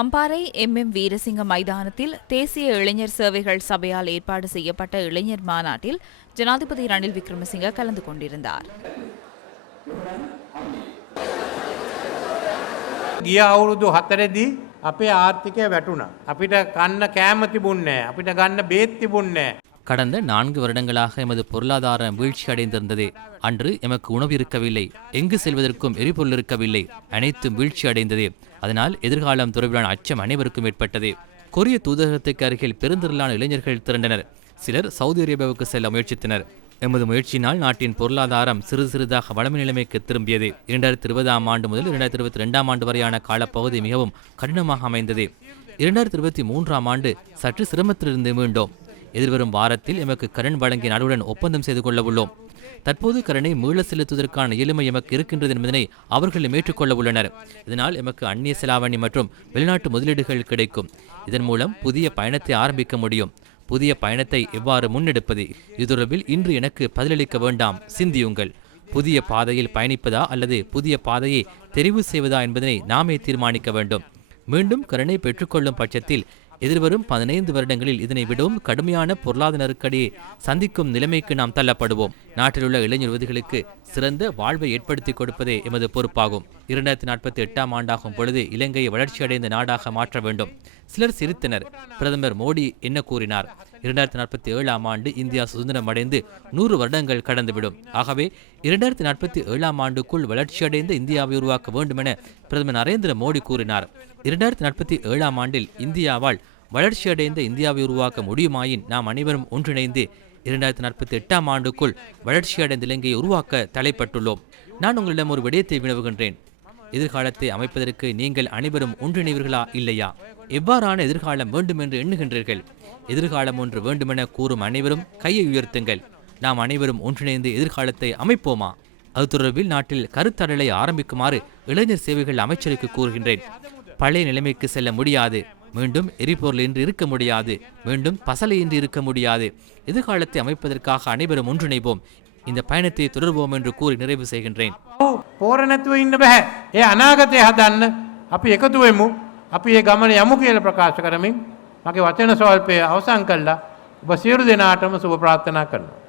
Ampara M M Weerasinghe மைதானத்தில் தேசிய இளைஞர் சேவைகள் சபையால் ஏற்பாடு செய்யப்பட்ட இளைஞர் மாநாட்டில் ஜனாதிபதி ரணில் விக்ரமசிங்க கலந்து கொண்டிருந்தார் ගිය අවුරුදු හතරෙදී අපේ ආර්ථිකය වැටුණා. අපිට කන්න කෑම තිබුන්නේ නැහැ. අපිට ගන්න බේත් තිබුන්නේ නැහැ. கடந்த நான்கு வருடங்களாக எமது பொருளாதாரம் வீழ்ச்சி அடைந்திருந்தது. அன்று எமக்கு உணவு இருக்கவில்லை. எங்கு செல்வதற்கும் எரிபொருள் இருக்கவில்லை. அனைத்தும் வீழ்ச்சி அடைந்தது. அதனால் எதிர்காலம் தொடர்பிலான அச்சம் அனைவருக்கும் ஏற்பட்டது. கொரிய தூதரகத்துக்கு அருகில் பெருந்திரளான இளைஞர்கள் திரண்டனர். சிலர் சவுதி அரேபியாவுக்கு செல்ல முயற்சித்தனர். எமது முயற்சியினால் நாட்டின் பொருளாதாரம் சிறு சிறிதாக வளமை நிலைமைக்கு திரும்பியது. இரண்டாயிரத்தி இருபதாம் ஆண்டு முதல் இரண்டாயிரத்தி இருபத்தி ரெண்டாம் ஆண்டு வரையான காலப்பகுதி மிகவும் கடினமாக அமைந்தது. இரண்டாயிரத்தி இருபத்தி மூன்றாம் ஆண்டு சற்று சிரமத்திலிருந்து மீண்டோம். எதிர்வரும் வாரத்தில் எமக்கு கரண் வழங்கிய நாடுடன் ஒப்பந்தம் செய்து கொள்ள உள்ளோம் தற்போது கரனை மீள செலுத்துவதற்கான இயலுமை எமக்கு இருக்கின்றது என்பதனை அவர்களும் ஏற்றுக்கொள்ள உள்ளனர் இதனால் எமக்கு அந்நிய செலாவணி மற்றும் வெளிநாட்டு முதலீடுகள் கிடைக்கும். இதன் மூலம் புதிய பயணத்தை ஆரம்பிக்க முடியும். புதிய பயணத்தை எவ்வாறு முன்னெடுப்பது? இதுதொடர்பில் இன்று எனக்கு பதிலளிக்க வேண்டாம். சிந்தியுங்கள். புதிய பாதையில் பயணிப்பதா அல்லது புதிய பாதையை தெரிவு செய்வதா என்பதனை நாமே தீர்மானிக்க வேண்டும். மீண்டும் கருணை பெற்றுக்கொள்ளும் பட்சத்தில் எதிர்வரும் பதினைந்து வருடங்களில் இதனை விடவும் கடுமையான பொருளாதார நெருக்கடியை சந்திக்கும் நிலைமைக்கு நாம் தள்ளப்படுவோம். நாட்டில் உள்ள இளைஞர் விதிகளுக்கு சிறந்த வாழ்வை ஏற்படுத்தி கொடுப்பதே எமது பொறுப்பாகும். இரண்டாயிரத்தி நாற்பத்தி எட்டாம் ஆண்டாகும் பொழுது இலங்கையை வளர்ச்சியடைந்த நாடாக மாற்ற வேண்டும். சிலர் சிரித்தனர். பிரதமர் மோடி என்ன கூறினார்? இரண்டாயிரத்தி நாற்பத்தி ஏழாம் ஆண்டு இந்தியா சுதந்திரம் அடைந்து நூறு வருடங்கள் கடந்துவிடும். ஆகவே இரண்டாயிரத்தி நாற்பத்தி ஏழாம் ஆண்டுக்குள் வளர்ச்சியடைந்த இந்தியாவை உருவாக்க வேண்டும் என பிரதமர் நரேந்திர மோடி கூறினார். இரண்டாயிரத்தி நாற்பத்தி ஏழாம் ஆண்டில் இந்தியாவால் வளர்ச்சியடைந்த இந்தியாவை உருவாக்க முடியுமாயின் நாம் அனைவரும் ஒன்றிணைந்து இரண்டாயிரத்தி நாற்பத்தி எட்டாம் ஆண்டுக்குள் வளர்ச்சியடைந்த இலங்கையை உருவாக்க தலைப்பட்டுள்ளோம். நான் உங்களிடம் ஒரு விடயத்தை வினவுகின்றேன். எதிர்காலத்தை அமைப்பதற்கு நீங்கள் அனைவரும் ஒன்றிணைவீர்களா இல்லையா? எவ்வாறான எதிர்காலம் வேண்டும் என்று எண்ணுகின்றீர்கள்? எதிர்காலம் ஒன்று வேண்டுமென கூறும் அனைவரும் கையை உயர்த்துங்கள். நாம் அனைவரும் ஒன்றிணைந்து எதிர்காலத்தை அமைப்போமா? அது தொடர்பில் நாட்டில் கருத்தடலை ஆரம்பிக்குமாறு இளைஞர் சேவைகள் அமைச்சருக்கு கூறுகின்றேன். பழைய நிலைமைக்கு செல்ல முடியாது. மீண்டும் எரிபொருள் இன்றி இருக்க முடியாது. மீண்டும் பசலை இன்றி இருக்க முடியாது. எதிர்காலத்தை அமைப்பதற்காக அனைவரும் ஒன்றிணைவோம். இந்த பயணத்தை தொடர்வோம் என்று கூறி நிறைவு செய்கின்றேன் ඔව් පෝර නැතුව ඉන්න බැහැ. ඒ අනාගතය හදන්න අපි එකතු වෙමු. අපි ඒ ගමන යමු කියලා ප්‍රකාශ කරමින් මගේ වචන ස්වල්පය අවසන් කළා. ඔබ සියලු දෙනාටම සුබ ප්‍රාර්ථනා කරනවා.